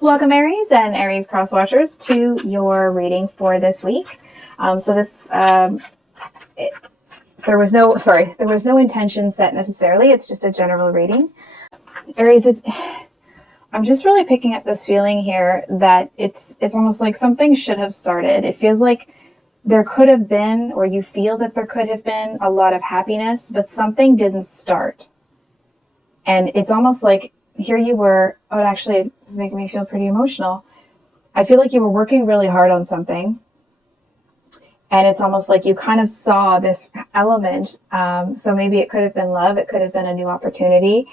Welcome, Aries and Aries cross watchers, to your reading for this week. There was no intention set necessarily. It's just a general reading. Aries, I'm just really picking up this feeling here that it's almost like something should have started. It feels like there could have been, or you feel that there could have been, a lot of happiness, but something didn't start. And it's almost like here you were. Oh, it actually is making me feel pretty emotional. I feel like you were working really hard on something, and it's almost like you kind of saw this element. So maybe it could have been love. It could have been a new opportunity,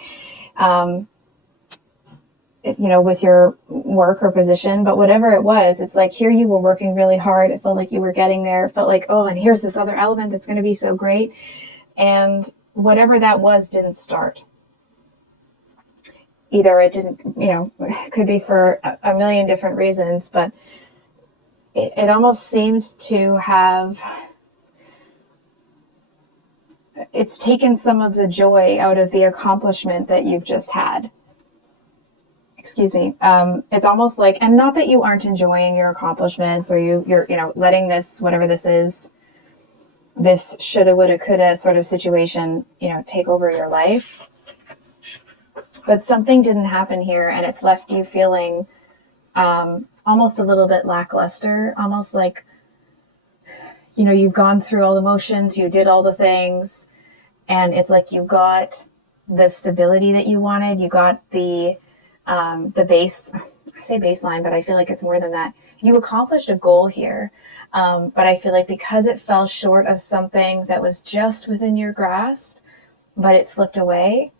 with your work or position. But whatever it was, it's like here you were working really hard. It felt like you were getting there. It felt like, oh, and here's this other element that's going to be so great. And whatever that was didn't start. Either it didn't, it could be for a million different reasons, but it almost seems to have, it's taken some of the joy out of the accomplishment that you've just had. Excuse me. It's almost like, and not that you aren't enjoying your accomplishments, or you're letting this, whatever this is, this shoulda, woulda, coulda sort of situation, take over your life. But something didn't happen here, and it's left you feeling almost a little bit lackluster, almost like, you've gone through all the motions, you did all the things, and it's like you got the stability that you wanted, you got the base, I say baseline, but I feel like it's more than that. You accomplished a goal here, but I feel like because it fell short of something that was just within your grasp, but it slipped away,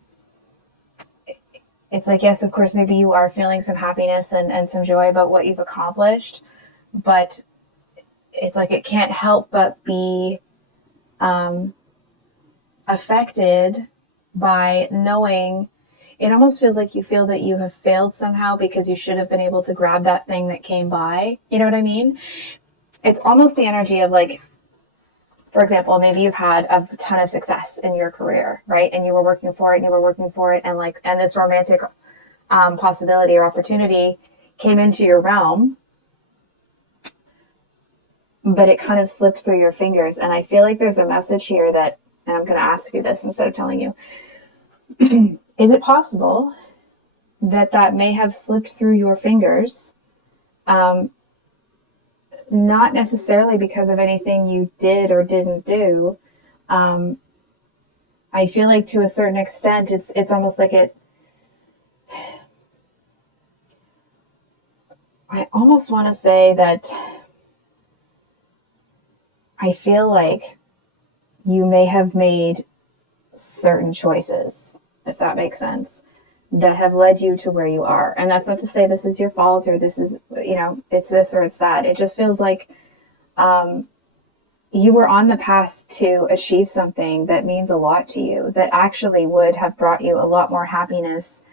it's like, yes, of course, maybe you are feeling some happiness and some joy about what you've accomplished, but it's like it can't help but be affected by knowing. It almost feels like you feel that you have failed somehow because you should have been able to grab that thing that came by. You know what I mean? It's almost the energy of, like, for example, maybe you've had a ton of success in your career, right? And you were working for it, and this romantic possibility or opportunity came into your realm, but it kind of slipped through your fingers. And I feel like there's a message here that, and I'm going to ask you this instead of telling you, is it possible that may have slipped through your fingers? Not necessarily because of anything you did or didn't do. I feel like to a certain extent, it's almost like it. I almost want to say that I feel like you may have made certain choices, if that makes sense, that have led you to where you are. And that's not to say this is your fault, or this is, it's this or it's that. It just feels like you were on the path to achieve something that means a lot to you, that actually would have brought you a lot more happiness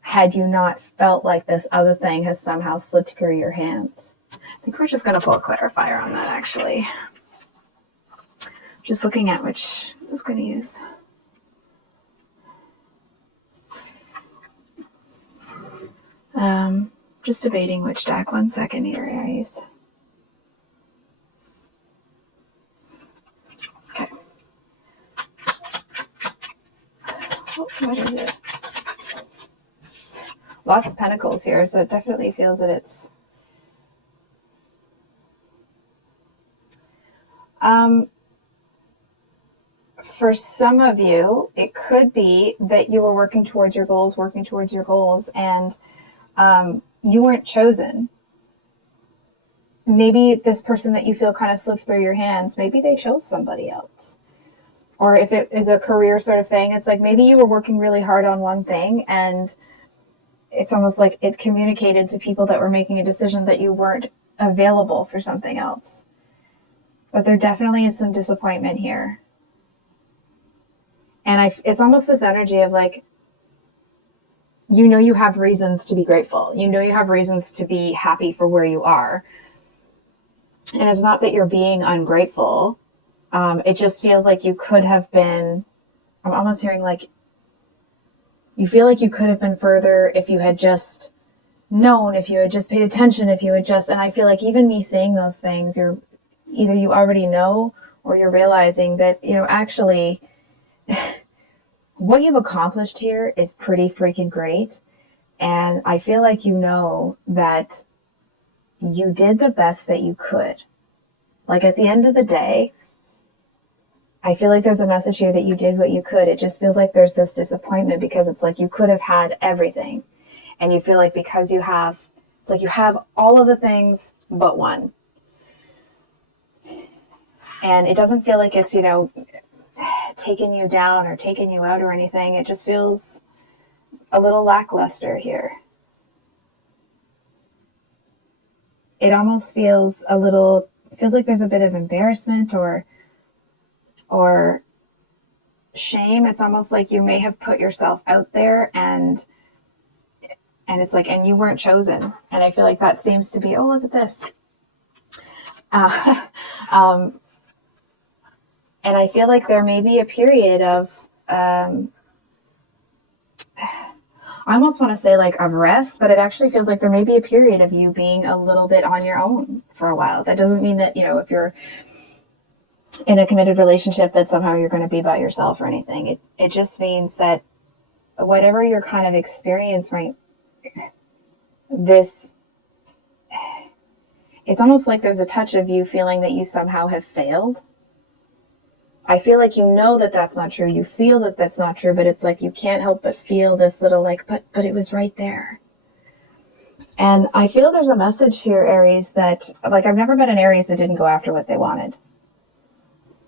had you not felt like this other thing has somehow slipped through your hands. I think we're just going to pull a clarifier on that, actually. Just looking at which I was going to use. Just debating which deck. 1 second here, Aries. Okay. Oh, what is it? Lots of pentacles here, so it definitely feels that it's for some of you, it could be that you were working towards your goals, and you weren't chosen. Maybe this person that you feel kind of slipped through your hands, maybe they chose somebody else. Or if it is a career sort of thing, it's like maybe you were working really hard on one thing, and it's almost like it communicated to people that were making a decision that you weren't available for something else. But there definitely is some disappointment here. And it's almost this energy of like, you have reasons to be grateful. You have reasons to be happy for where you are. And it's not that you're being ungrateful. It just feels like you could have been, I'm almost hearing like, you feel like you could have been further if you had just known, if you had just paid attention, if you had just, and I feel like even me saying those things, either you already know or you're realizing that, actually what you've accomplished here is pretty freaking great. And I feel like that you did the best that you could. Like at the end of the day, I feel like there's a message here that you did what you could. It just feels like there's this disappointment because it's like you could have had everything. And you feel like because it's like you have all of the things but one. And it doesn't feel like it's, taking you down or taking you out or anything. It just feels a little lackluster here. It almost feels like there's a bit of embarrassment or shame. It's almost like you may have put yourself out there and it's like, and you weren't chosen. And I feel like that seems to be, oh, look at this. And I feel like there may be a period of, I almost want to say like of rest, but it actually feels like there may be a period of you being a little bit on your own for a while. That doesn't mean that, if you're in a committed relationship that somehow you're going to be by yourself or anything. It just means that whatever you're kind of experiencing, it's almost like there's a touch of you feeling that you somehow have failed. I feel like that that's not true. You feel that that's not true, but it's like you can't help but feel this little like, but it was right there. And I feel there's a message here, Aries, that like I've never met an Aries that didn't go after what they wanted.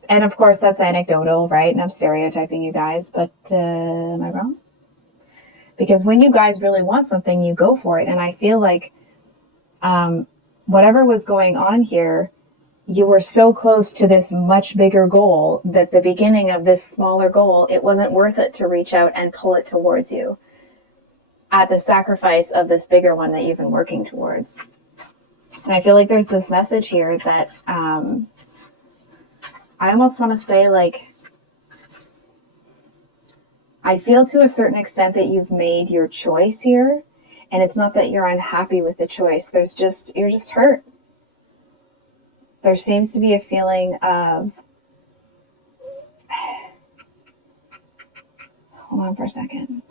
And of course, that's anecdotal, right? And I'm stereotyping you guys, but am I wrong? Because when you guys really want something, you go for it. And I feel like whatever was going on here, you were so close to this much bigger goal that the beginning of this smaller goal, it wasn't worth it to reach out and pull it towards you at the sacrifice of this bigger one that you've been working towards. And I feel like there's this message here that I almost want to say, like, I feel to a certain extent that you've made your choice here, and it's not that you're unhappy with the choice. You're just hurt. There seems to be a feeling of, hold on for a second.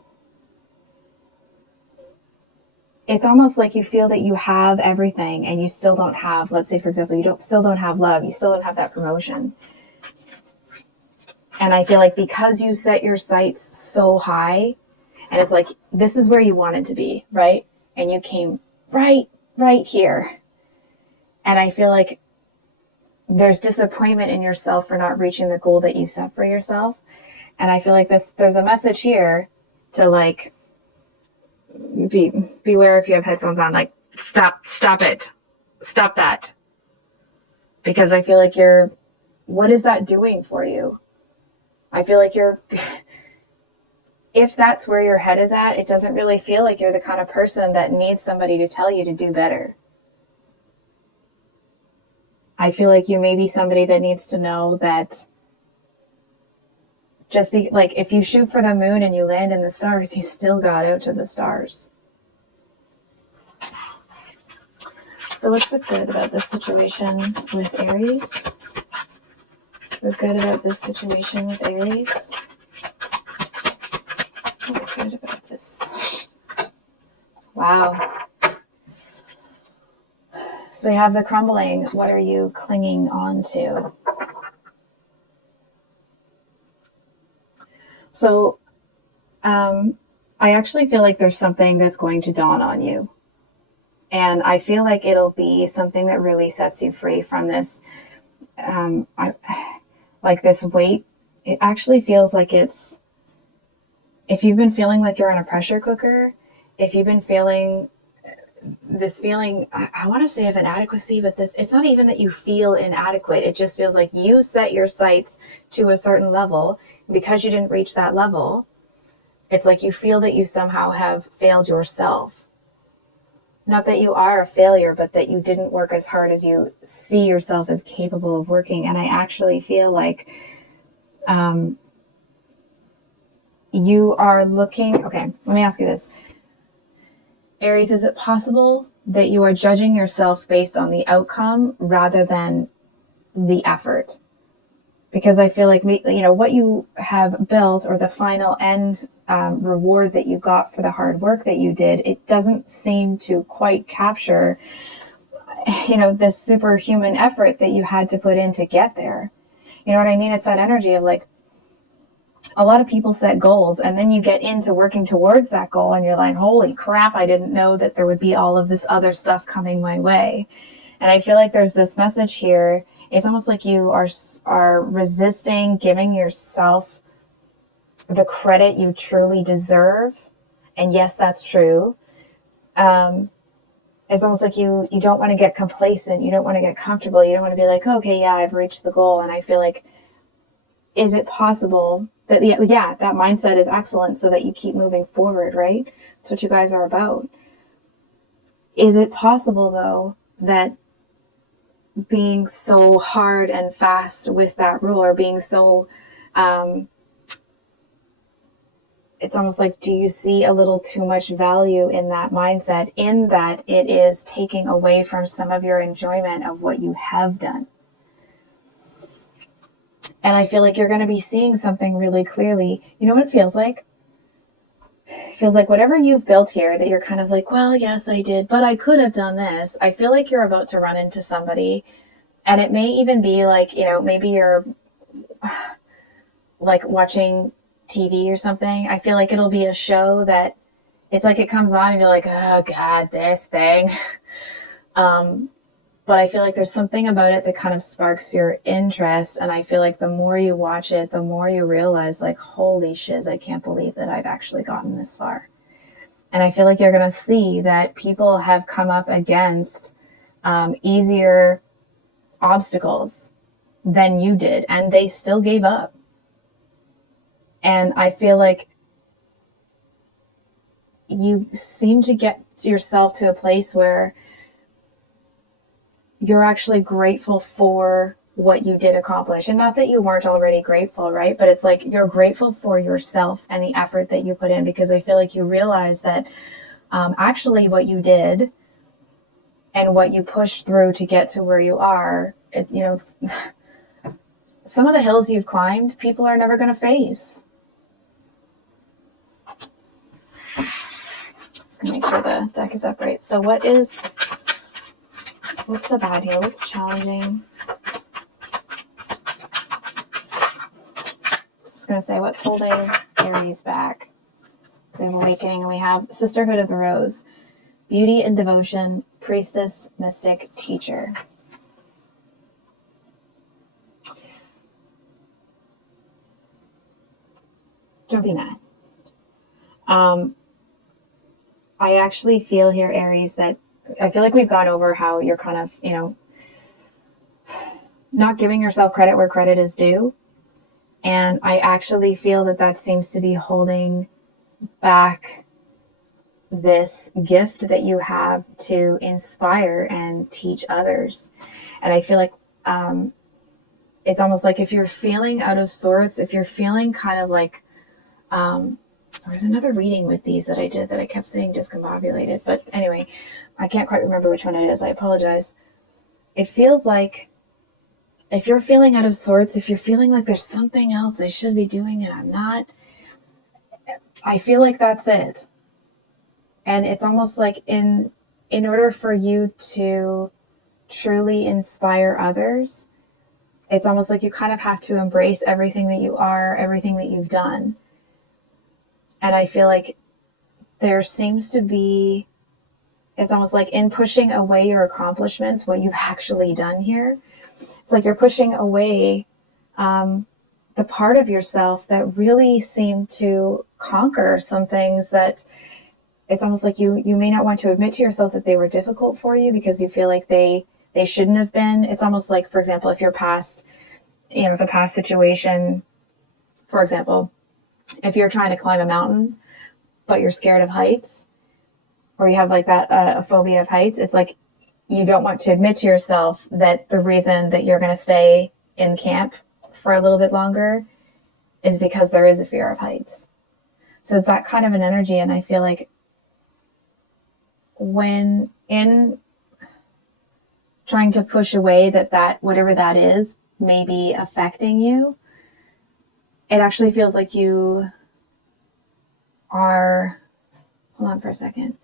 It's almost like you feel that you have everything and you still don't have, let's say, for example, still don't have love. You still don't have that promotion. And I feel like because you set your sights so high, and it's like, this is where you wanted to be, right? And you came right here. And I feel like there's disappointment in yourself for not reaching the goal that you set for yourself. And I feel like there's a message here to like, beware if you have headphones on, like, stop it. Stop that. Because I feel like what is that doing for you? I feel like if that's where your head is at, it doesn't really feel like you're the kind of person that needs somebody to tell you to do better. I feel like you may be somebody that needs to know that like if you shoot for the moon and you land in the stars, you still got out to the stars. So what's the good about this situation with Aries? The good about this situation with Aries? What's good about this? Wow. So we have the crumbling. What are you clinging on to? So I actually feel like there's something that's going to dawn on you. And I feel like it'll be something that really sets you free from this, like this weight. It actually feels like if you've been feeling like you're in a pressure cooker, if you've been feeling this feeling, I want to say of inadequacy, but it's not even that you feel inadequate. It just feels like you set your sights to a certain level. Because you didn't reach that level, it's like you feel that you somehow have failed yourself. Not that you are a failure, but that you didn't work as hard as you see yourself as capable of working. And I actually feel like you are looking, okay, let me ask you this. Aries, is it possible that you are judging yourself based on the outcome rather than the effort? Because I feel like, you know, what you have built or the final end reward that you got for the hard work that you did, it doesn't seem to quite capture, you know, this superhuman effort that you had to put in to get there. You know what I mean? It's that energy of like, a lot of people set goals and then you get into working towards that goal and you're like, holy crap, I didn't know that there would be all of this other stuff coming my way. And I feel like there's this message here. It's almost like you are resisting giving yourself the credit you truly deserve. And yes, that's true. It's almost like you don't want to get complacent. You don't want to get comfortable. You don't want to be like, okay, yeah, I've reached the goal. And I feel like, is it possible that, yeah, that mindset is excellent so that you keep moving forward, right? That's what you guys are about. Is it possible, though, that being so hard and fast with that rule, or being so, it's almost like, do you see a little too much value in that mindset, in that it is taking away from some of your enjoyment of what you have done? And I feel like you're going to be seeing something really clearly. You know what it feels like? It feels like whatever you've built here that you're kind of like, well, yes, I did, but I could have done this. I feel like you're about to run into somebody, and it may even be like, you know, maybe you're like watching TV or something. I feel like it'll be a show that it's like it comes on and you're like, oh God, this thing. But I feel like there's something about it that kind of sparks your interest. And I feel like the more you watch it, the more you realize, like, holy shiz, I can't believe that I've actually gotten this far. And I feel like you're going to see that people have come up against easier obstacles than you did, and they still gave up. And I feel like you seem to get yourself to a place where you're actually grateful for what you did accomplish. And not that you weren't already grateful, right? But it's like you're grateful for yourself and the effort that you put in, because I feel like you realize that actually what you did and what you pushed through to get to where you are, you know, some of the hills you've climbed, people are never going to face. Just going to make sure the deck is upright. So what's the bad here? What's challenging? I was going to say, what's holding Aries back? We have Awakening, and we have Sisterhood of the Rose. Beauty and Devotion, Priestess, Mystic, Teacher. Don't be mad. I actually feel here, Aries, that I feel like we've gone over how you're kind of, you know, not giving yourself credit where credit is due. And I actually feel that that seems to be holding back this gift that you have to inspire and teach others. And I feel like it's almost like if you're feeling out of sorts, if you're feeling kind of like, there was another reading with these that I did that I kept saying discombobulated. But anyway, I can't quite remember which one it is. I apologize. It feels like if you're feeling out of sorts, if you're feeling like there's something else I should be doing and I'm not, I feel like that's it. And it's almost like in order for you to truly inspire others, it's almost like you kind of have to embrace everything that you are, everything that you've done. And I feel like there seems to be, it's almost like in pushing away your accomplishments, what you've actually done here, it's like you're pushing away the part of yourself that really seemed to conquer some things that it's almost like you may not want to admit to yourself that they were difficult for you because you feel like they shouldn't have been. It's almost like, for example, if your past, you know, if a past situation, for example, if you're trying to climb a mountain, but you're scared of heights, or you have like that a phobia of heights, it's like you don't want to admit to yourself that the reason that you're going to stay in camp for a little bit longer is because there is a fear of heights. So it's that kind of an energy. And I feel like when in trying to push away that whatever that is may be affecting you, it actually feels like you are, hold on for a second.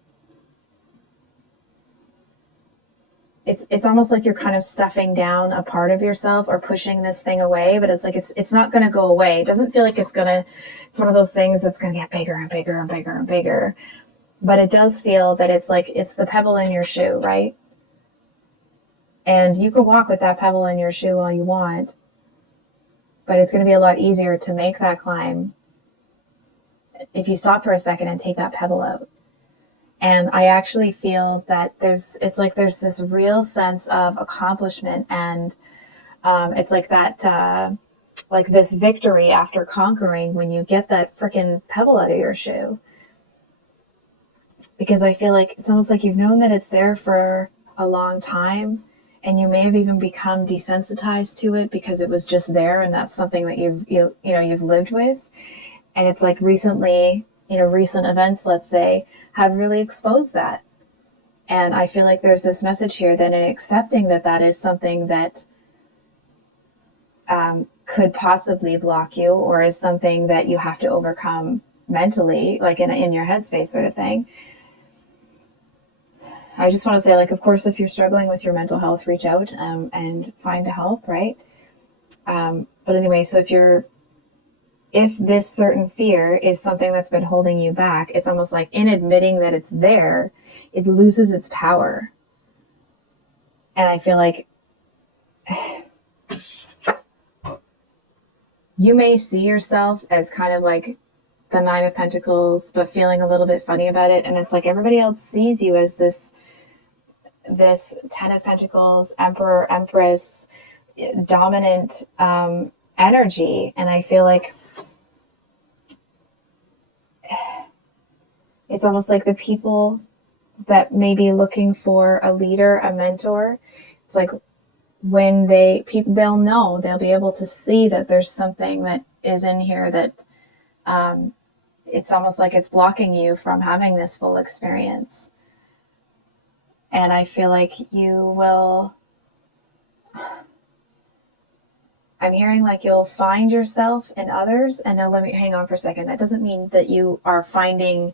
It's almost like you're kind of stuffing down a part of yourself or pushing this thing away, but it's like it's not going to go away. It doesn't feel like it's one of those things that's going to get bigger and bigger and bigger and bigger. But it does feel that it's like it's the pebble in your shoe, right? And you can walk with that pebble in your shoe all you want, but it's going to be a lot easier to make that climb if you stop for a second and take that pebble out. And I actually feel that there's this real sense of accomplishment, and it's like that, like this victory after conquering when you get that freaking pebble out of your shoe. Because I feel like it's almost like you've known that it's there for a long time, and you may have even become desensitized to it because it was just there, and that's something that you've lived with. And it's like recently, recent events, let's say, have really exposed that. And I feel like there's this message here that in accepting that is something that could possibly block you, or is something that you have to overcome mentally, like in your headspace sort of thing. I just want to say, like, of course, if you're struggling with your mental health, reach out and find the help, right? But anyway, so if this certain fear is something that's been holding you back, it's almost like in admitting that it's there, it loses its power. And I feel like you may see yourself as kind of like the Nine of Pentacles, but feeling a little bit funny about it. And it's like everybody else sees you as this Ten of Pentacles, Emperor, Empress, dominant energy. And I feel like it's almost like the people that may be looking for a leader, a mentor, it's like when they'll know, they'll be able to see that there's something that is in here that it's almost like it's blocking you from having this full experience. And I feel like I'm hearing like you'll find yourself in others. And now let me hang on for a second. That doesn't mean that you are finding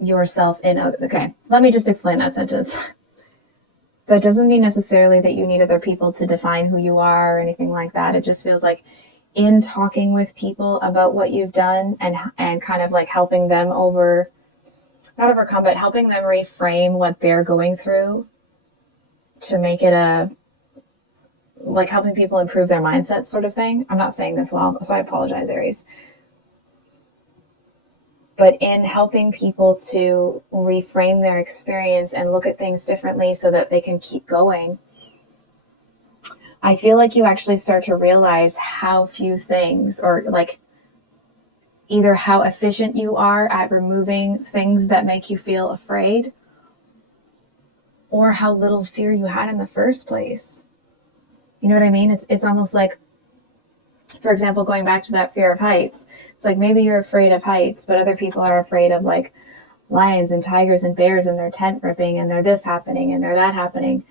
yourself in others. Okay, let me just explain that sentence. That doesn't mean necessarily that you need other people to define who you are or anything like that. It just feels like in talking with people about what you've done and kind of like helping them not overcome, but helping them reframe what they're going through to make it like helping people improve their mindset sort of thing. I'm not saying this well, so I apologize, Aries. But in helping people to reframe their experience and look at things differently so that they can keep going, I feel like you actually start to realize how few things, or like either how efficient you are at removing things that make you feel afraid, or how little fear you had in the first place. You know what I mean? It's almost like, for example, going back to that fear of heights, it's like maybe you're afraid of heights, but other people are afraid of like lions and tigers and bears and their tent ripping and they're this happening and they're that happening.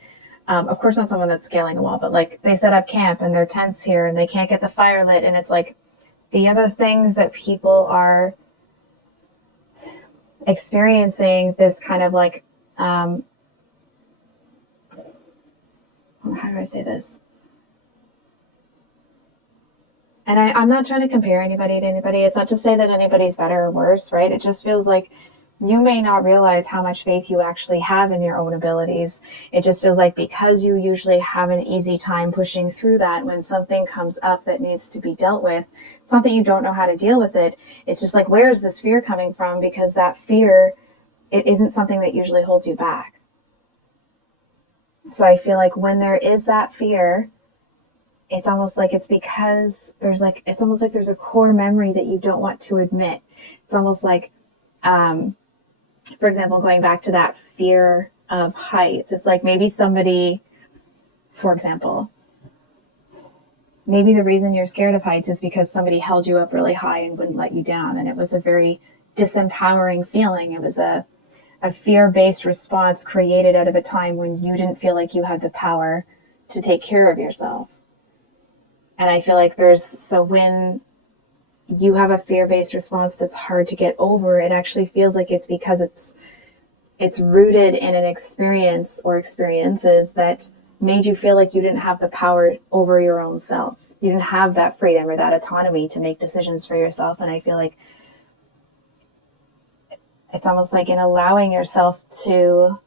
Of course, not someone that's scaling a wall, but like they set up camp and their tent's here and they can't get the fire lit. And it's like the other things that people are experiencing, this kind of like, how do I say this? And I'm not trying to compare anybody to anybody. It's not to say that anybody's better or worse, right? It just feels like you may not realize how much faith you actually have in your own abilities. It just feels like because you usually have an easy time pushing through that, when something comes up that needs to be dealt with, it's not that you don't know how to deal with it. It's just like, where is this fear coming from? Because that fear, it isn't something that usually holds you back. So I feel like when there is that fear, it's almost like it's because it's almost like there's a core memory that you don't want to admit. It's almost like, for example, going back to that fear of heights, it's like maybe somebody, for example, maybe the reason you're scared of heights is because somebody held you up really high and wouldn't let you down. And it was a very disempowering feeling. It was a fear-based response created out of a time when you didn't feel like you had the power to take care of yourself. And I feel like so when you have a fear-based response that's hard to get over, it actually feels like it's because it's rooted in an experience or experiences that made you feel like you didn't have the power over your own self. You didn't have that freedom or that autonomy to make decisions for yourself. And I feel like it's almost like in allowing yourself to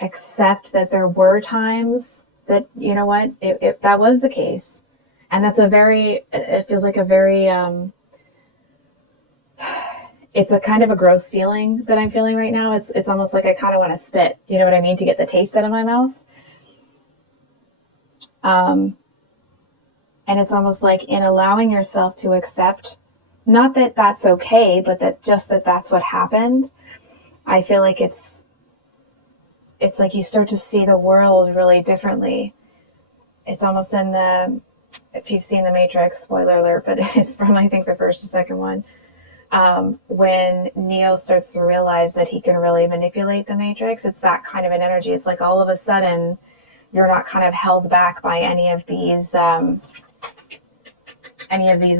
accept that there were times that, you know what, if that was the case. And that's it feels like a very, it's a kind of a gross feeling that I'm feeling right now. It's almost like I kind of want to spit, you know what I mean, to get the taste out of my mouth. And it's almost like in allowing yourself to accept, not that that's okay, but that's what happened. I feel like it's like you start to see the world really differently. It's almost if you've seen The Matrix, spoiler alert, but it's from, I think, the first or second one, when Neo starts to realize that he can really manipulate the Matrix. It's that kind of an energy. It's like all of a sudden you're not kind of held back by any of these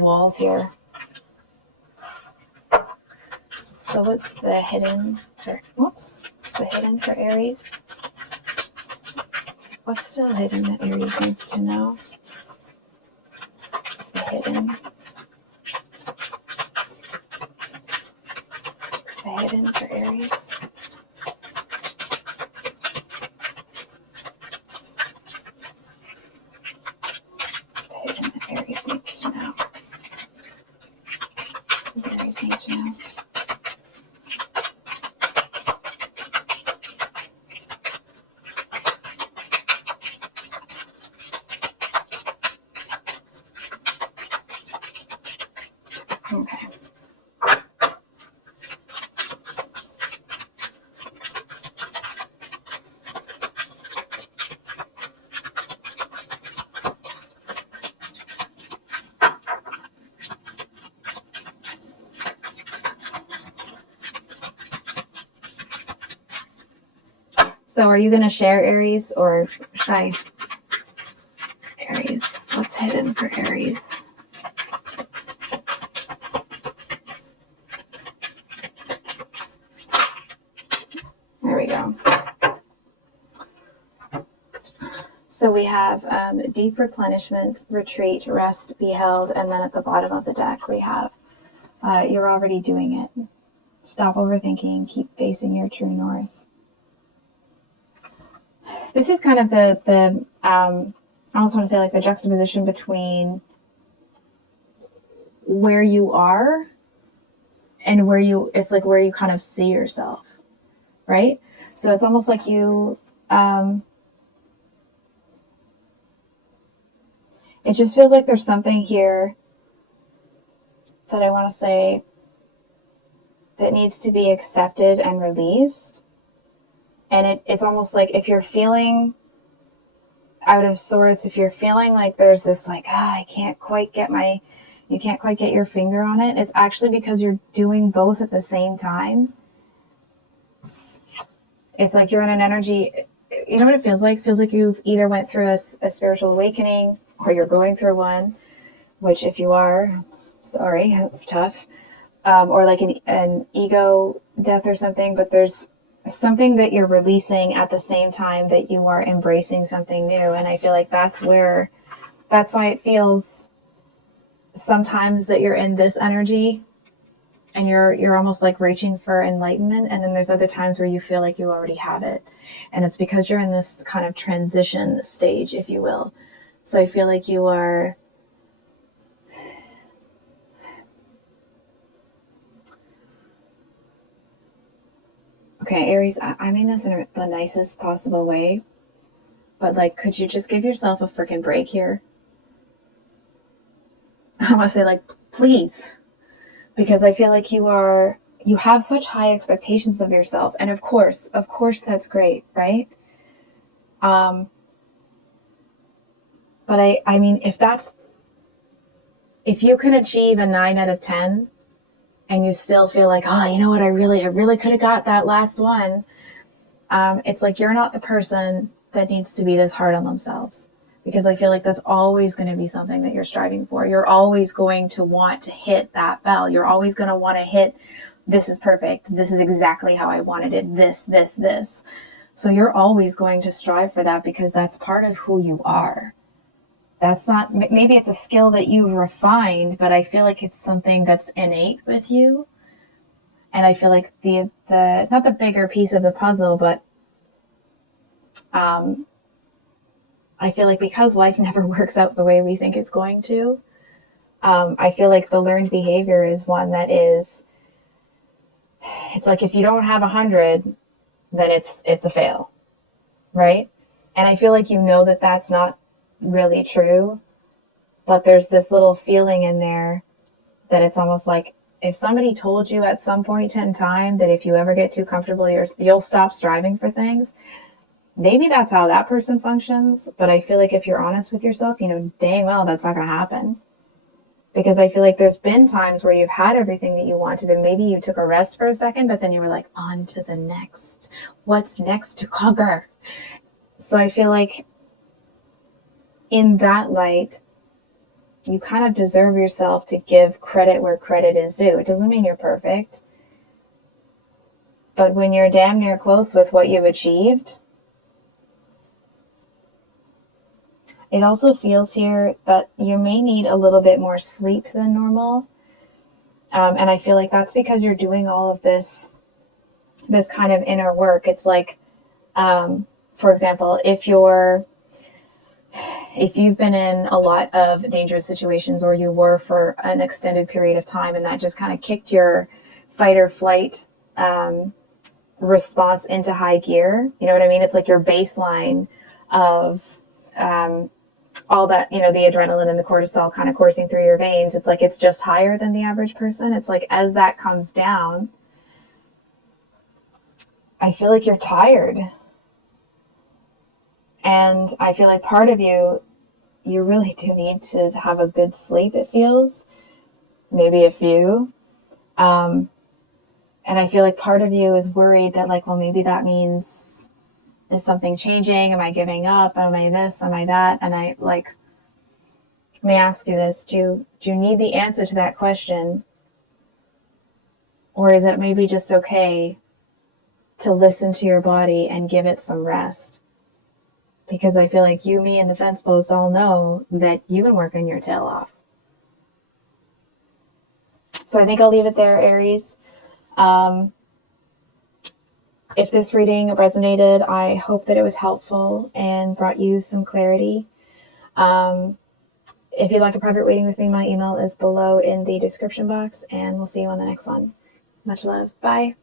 walls here. So what's the hidden for Aries? What's still hidden that Aries needs to know? What's the hidden? What's the hidden for Aries? What's the hidden that Aries needs to know? What does Aries need to know? Okay. So are you going to share Aries, or should I? Aries. What's hidden for Aries? There we go. So we have deep replenishment, retreat, rest, be held, and then at the bottom of the deck we have you're already doing it. Stop overthinking, keep facing your true north. This is kind of the I almost want to say like the juxtaposition between where you are and it's like where you kind of see yourself, right? So it's almost like you, it just feels like there's something here that I want to say that needs to be accepted and released. And it's almost like if you're feeling out of sorts, if you're feeling like there's this like, you can't quite get your finger on it, it's actually because you're doing both at the same time. It's like you're in an energy, you know what it feels like? It feels like you've either went through a spiritual awakening or you're going through one, which if you are, sorry, that's tough. Or like an ego death or something, but there's something that you're releasing at the same time that you are embracing something new. And I feel like that's why it feels sometimes that you're in this energy and you're almost like reaching for enlightenment. And then there's other times where you feel like you already have it. And it's because you're in this kind of transition stage, if you will. So I feel like you are, okay, Aries, I mean this in the nicest possible way, but like, could you just give yourself a freaking break here? I want to say like, please, because I feel like you have such high expectations of yourself. And of course that's great, right? But I mean, if you can achieve a 9 out of 10 and you still feel like, oh, you know what, I really could have got that last one. It's like you're not the person that needs to be this hard on themselves, because I feel like that's always going to be something that you're striving for. You're always going to want to hit that bell. You're always going to want to hit, this is perfect. This is exactly how I wanted it. This. So you're always going to strive for that because that's part of who you are. That's not, maybe it's a skill that you've refined, but I feel like it's something that's innate with you. And I feel like the not the bigger piece of the puzzle, but I feel like because life never works out the way we think it's going to, I feel like the learned behavior is one that is, it's like if you don't have 100, then it's a fail, right? And I feel like you know that that's not really true, but there's this little feeling in there that it's almost like if somebody told you at some point in time that if you ever get too comfortable, you'll stop striving for things, maybe that's how that person functions. But I feel like if you're honest with yourself, you know dang well that's not going to happen. Because I feel like there's been times where you've had everything that you wanted and maybe you took a rest for a second, but then you were like, on to the next. What's next to conquer? So I feel like in that light, you kind of deserve yourself to give credit where credit is due. It doesn't mean you're perfect. But when you're damn near close with what you've achieved, it also feels here that you may need a little bit more sleep than normal. And I feel like that's because you're doing all of this kind of inner work. It's like, for example, if you've been in a lot of dangerous situations, or you were for an extended period of time, and that just kind of kicked your fight or flight response into high gear, you know what I mean? It's like your baseline of all that, you know, the adrenaline and the cortisol kind of coursing through your veins. It's like it's just higher than the average person. It's like as that comes down, I feel like you're tired. And I feel like part of you really do need to have a good sleep, it feels. Maybe a few. And I feel like part of you is worried that, like, well, maybe that means, is something changing? Am I giving up? Am I this? Am I that? And I, like, let me ask you this. Do you need the answer to that question? Or is it maybe just okay to listen to your body and give it some rest? Because I feel like you, me, and the fence post all know that you've been working your tail off. So I think I'll leave it there, Aries. If this reading resonated, I hope that it was helpful and brought you some clarity. If you'd like a private reading with me, my email is below in the description box, and we'll see you on the next one. Much love. Bye.